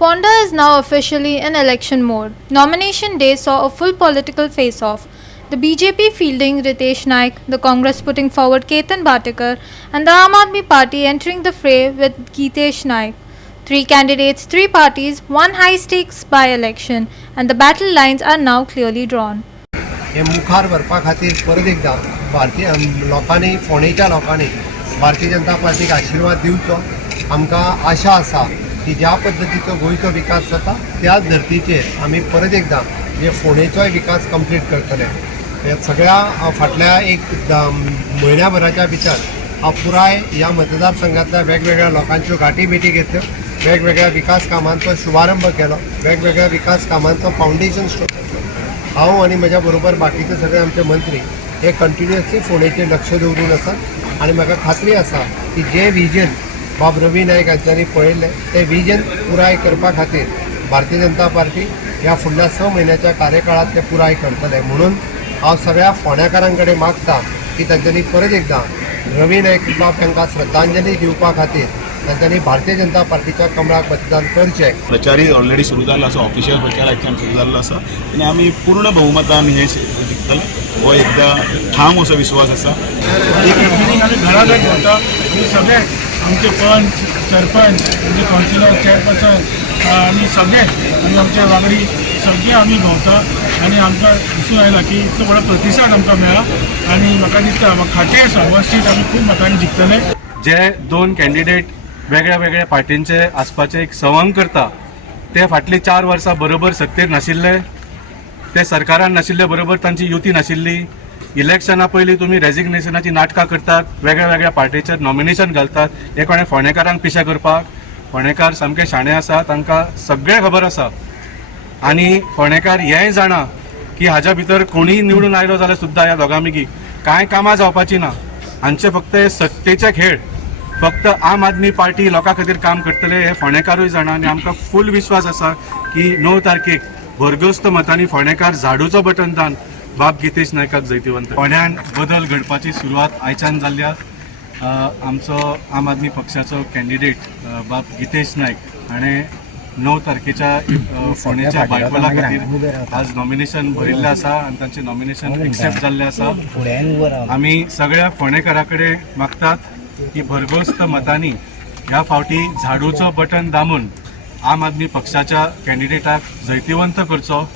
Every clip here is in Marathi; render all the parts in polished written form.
Ponda is now officially in election mode. Nomination day saw a full political face-off. The BJP fielding Ritesh Naik, the Congress putting forward Ketan Bhatikar, and the Aam Aadmi Party entering the fray with Gitesh Naik. Three candidates, three parties, one high-stakes by-election, and the battle lines are now clearly drawn. हे मुखार व्हरपा खातीर परत एकदा भारतीय लोकांनी फोंडेच्या लोकांनी भारतीय जनता पार्टीक आशिर्वाद दिवचो. आमकां आशा आसा की ज्या पद्दतीचो गोंयचो विकास जाता त्याच धर्तीचेर आमी परत एकदा जे फोंडेचोय विकास कंप्लीट करतले. हे सगळ्या फाटल्या एक म्हयन्याभराच्या भितर हांव पुराय ह्या मतदारसंघातल्या वेगवेगळ्या लोकांच्यो गाठी भेटी घेतल्यो, वेगवेगळ्या विकास कामांचो शुभारंभ केलो, वेगवेगळ्या विकास कामांचो फावंडेशन स्टोन केलो. हांव आनी म्हज्या बरोबर बाकीचे सगळे आमचे मंत्री हे कंटिन्युअसली फोंडेचेर लक्ष दवरून आसात आनी म्हाका खात्री आसा की जे विजन बाब रवी नायक हांच्यांनी पळयल्लें ते विजन पुराय करपा खातीर भारतीय जनता पार्टी ह्या फुडल्या 6 म्हयन्याच्या कार्यकाळात ते पुराय करतले. म्हणून हांव सगळ्या फोंडेकारां कडेन मागता की तांच्यांनी परत एकदा रवी नायक बाब तांकां श्रद्धांजली दिवपा खातीर तांच्यांनी भारतीय जनता पार्टीच्या कमळाक मतदान करचें. प्रचारय ऑलरेडी सुरू जाल्लो आसा, ऑफिशियल प्रचार आयच्यान सुरू जाल्लो आसा आनी आमी पूर्ण बहुमतान हे जिखतले हो एकदा ठाम असो विश्वास आसा. मिटींग आमी घरा कडेन घेता आनी सगळे आमचे पंच, सरपंच, आमचे कावन्सिलर, चेअरपर्सन आनी सगळे आनी आमचे वांगडी सगळे आमी भोंवता आनी आमकां दिसून आयला की इतलो बरो प्रतिसाद आमकां मेळ्ळा आनी म्हाका दिसता खात्री आसा हो सीट आमी खूब मतांनी जिखतले. जे दोन कॅन्डिडेट वेगळ्या वेगळ्या पार्टींचे आसपाचे एक संवंग करता ते फाटली 4 वर्सां बरोबर सत्तेर नाशिल्ले, ते सरकारान नाशिल्ले, बरोबर तांची युती नाशिल्ली. इलेक्शना पयलीं तुमी रेजिग्नेशनाची नाटकां करतात, वेगळ्या वेगळ्या पार्टीचेर नॉमिनेशन घालतात. हे कोणें फोंडेकारांक पिशे करपाक. फोंडेकार सामके शाणे आसा, तांकां सगळें खबर आसा आनी फोंडेकार हेंय जाणा की हाच्या भितर कोणीय निवडून आयलो जाल्यार सुद्दां ह्या दोगां पैकी कांय कामां जावपाची ना. हांचे फक्त सत्तेचे खेळ. फक्त आम आदमी पार्टी लोकां खातीर काम करतले हे फोंडेकारूय जाणा आनी आमकां फूल विश्वास आसा की 9 तारखेक भरगोस्त मतांनी फोंडेकार झाडूचो बटन दान बाब गितेश नायकाक जैतिवंत. फोंड्यान बदल घडपाची सुरवात आयच्यान जाल्ल्या आमचो आम आदमी पक्षाचो कॅन्डिडेट बाब गितेश नायक हाणें 9 तारखेच्या फोंडेच्या बायपोला खातीर आज नॉमिनेशन भरिल्लें आसा आनी तांचें नॉमिनेशन एक्सेप्ट जाल्लें आसा. आमी सगळ्या फोंडेकारां कडेन मागतात की भरगोस्त मतांनी ह्या फावटी झाडूचो बटन दामून आम आदमी पक्षाच्या कॅन्डिडेटाक जैतिवंत करचो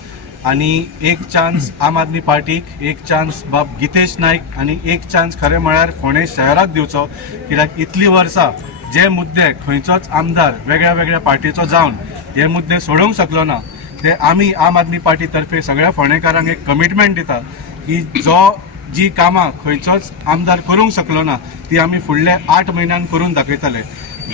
आनी एक चान्स आम आदमी पार्टीक, एक चान्स बाब गितेश नायक आनी एक चान्स खरें म्हळ्यार फोंडे शहराक दिवचो. कित्याक इतलीं वर्सां जे मुद्दे खंयचोच आमदार वेगळ्या वेगळ्या पार्टीचो जावन हे मुद्दे सोडोवंक शकलो ना ते आमी आम आदमी पार्टी तर्फे सगळ्या फोंडेकारांक एक कमिटमेंट दिता की जी कामां खंयचोच आमदार करूंक शकलो ना ती आमी फुडल्या 8 म्हयन्यान करून दाखयतले.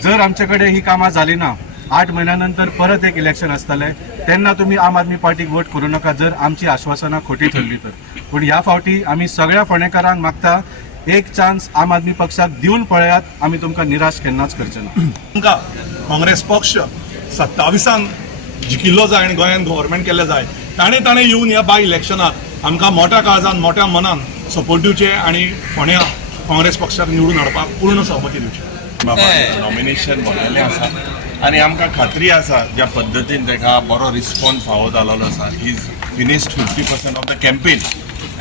जर आमचे कडेन ही कामां जाली ना, 8 म्हयन्या नंतर परत एक इलेक्शन आसतलें, तेन्ना तुमी आम आदमी पार्टीक वोट करूं नाका जर आमची आश्वासनां खोटी ठरली तर. पूण ह्या फावटी आमी सगळ्या फोंडेकारांक मागता एक चान्स आम आदमी पक्षाक दिवन पळयात, आमी तुमकां निराश केन्नाच करचे ना. आमकां काँग्रेस पक्ष 27 जिखिल्लो जाय आनी गोंयांत गव्हर्मेंट केल्लें जाय. ताणें येवन ह्या बाय इलेक्शनाक आमकां मोठ्या काळजान मोठ्या मनान सपोर्ट दिवचे आनी फोंड्या काँग्रेस पक्षाक निवडून हाडपाक पूर्ण सहमती दिवची. नॉमिनेशन भरलेलें आसा आनी आमकां खात्री आसा ज्या पद्दतीन ताका बरो रिस्पॉन्स फावो जाल्लो आसा. He is finished 50% of the campaign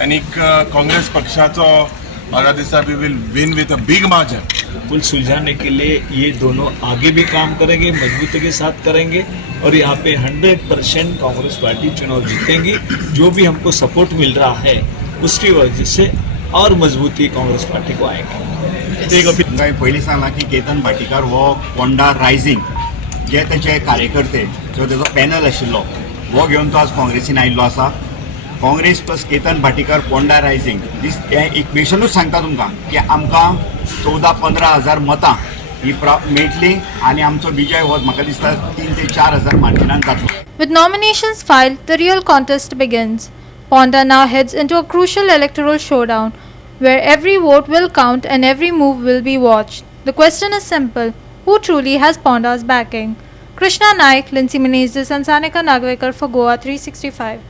आनी काँग्रेस पक्षाचो म्हाका दिसता we will win with a big margin. पुल सुलझाने के लिए ये दोनों आगे भी काम करेंगे, मजबूती के साथ करेंगे और यहाँ पे 100% कांग्रेस पार्टी चुनाव जीतेंगी. जो भी हमको सपोर्ट मिल रहा है उसकी वजह से और मजबूती कांग्रेस पार्टी को आएगी. पयलीं सांगलां की केतन भाटीकार हो पोंडा रायझींग जे तेचे कार्यकर्ते जो तेजो पॅनल आशिल्लो हो घेवन तो आज काँग्रेसीन आयिल्लो आसा. काँग्रेस प्लस केतन भाटीकार पोंडा रायझींग हें इक्वेशनूच सांगता तुमकां की आमकां 14-15 हजार मतां ही मेळटली आनी आमचो विजय हो म्हाका दिसता 3 ते 4 हजार मार्जिनान जातलो. With nominations filed, the real contest begins. Ponda now heads into a crucial electoral showdown, where every vote will count and every move will be watched. The question is simple: who truly has Ponda's backing? Krishna Naik, Lindsay Menezes and Sanika Nagwekar for Goa 365.